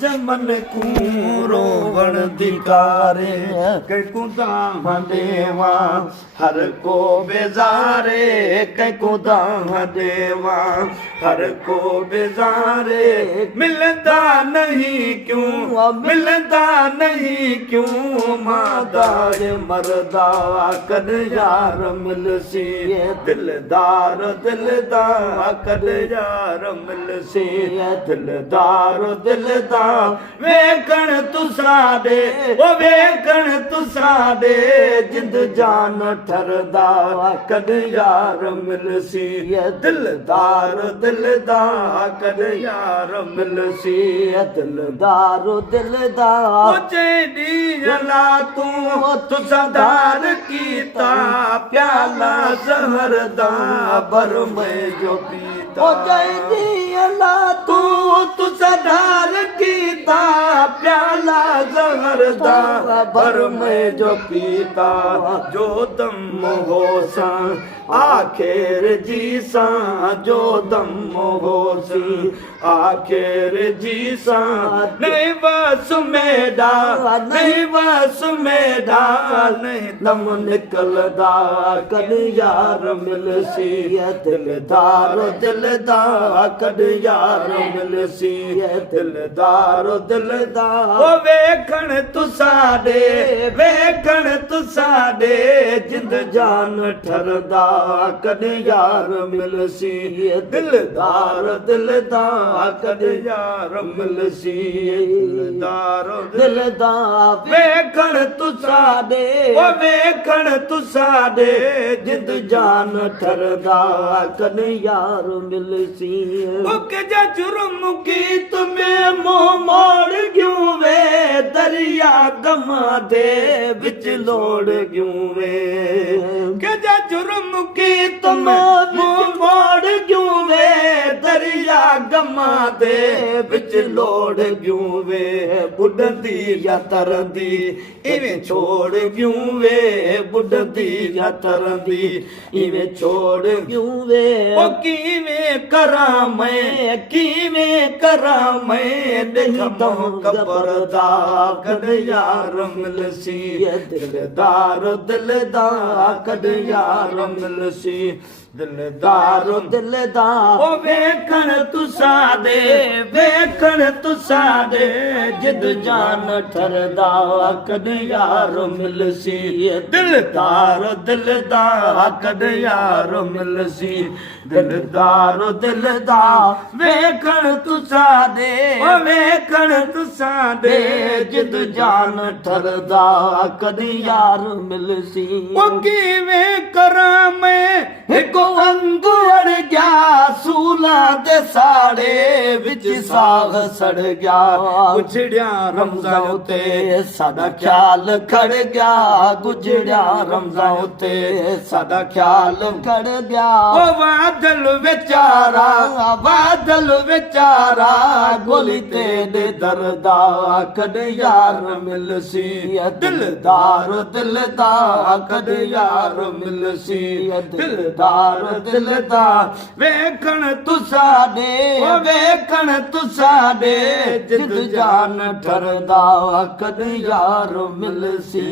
जमन कूरो वण धिकारे कैकू दाह देवा हर को बेजारे कैकू दाह देवा हर को बेजारे मिलता नहीं क्यों मिलता नहीं क्यों मादार मरदा कद यार मिलसी दिलदार दिलदार कद यार मिलसी दिलदार दिलदार वेखण तुसा दे ओ वेखण तुसा दे जिंद जान ठरदा कद यार मिलसी दिलदार दिलदार कद यार मिलसी दिलदार दिलदार ओ चेदी जला तू तुसादार कीता प्याला जहर दा भर में जो पीता ओ चेदी जला तू तुसादार कीता प्याला जहर दा भर में जो पीता जो दम हो सा आखिर जी सा जो दम हो सी आखिर जी सा नहीं बस में डाल नहीं बस में डाल नहीं दम निकलदा कद यार मिलसी दिलदार दिलदार कद यार मिलसी दिलदार दिलदार ओ वेखण तुसा दे वेखण तुसा दे जिंद जान ठरदा कद यार मिलसी दिलदार दिलदार कद यार मिलसी दिलदार दिलदार वेखण तुसा दे ओ वेखण तुसा दे जिंद जान ठरदा कद यार मिलसी ओ के जा जुर्म की तुम्हें मुंह मोड़ क्यों वे दरिया गमा दे बिच लोड़ क्यों वे के जा जुर्म की तुम्हें मुंह मोड़ क्यों वे दरिया गमा दे बिच लोड़ क्यों वे बुढ़दी या तरंदी इवें छोड़ क्यों वे बुढ़दी या तरंदी इवें छोड़ क्यों वे ओ किवें करा मैं देखता कबरदा कद यार मिलसी दिलदार दिलदार कद यार मिलसी दिलदार दिलदार ओ वेखण तुसा दे वेखण तुसा दे जिद जान ठरदा कद यार मिलसी दिलदार दिलदार कद यार मिलसी दिलदार दिलदार वेखण तुसा दे ओ वेखण तुसा दे जिद जान ठरदा कद यार मिलसी ओ किवें करां मैं हिको अंगू अड़ गया सूला दे साड़े विच साग सड़ गया गुजड़िया रमजान उते साडा ख्याल खड़ गया गुजड़िया रमजान उते साडा ख्याल खड़ गया ओ बादल बेचारा गोली तेरे दरदा कद यार मिलसी दिलदार दिलदार कद यार मिलसी दिलदार दिलदार वेखण तुसा दे ओ वेखण तुसा दे जिद जान ठरदा कद यार मिलसी।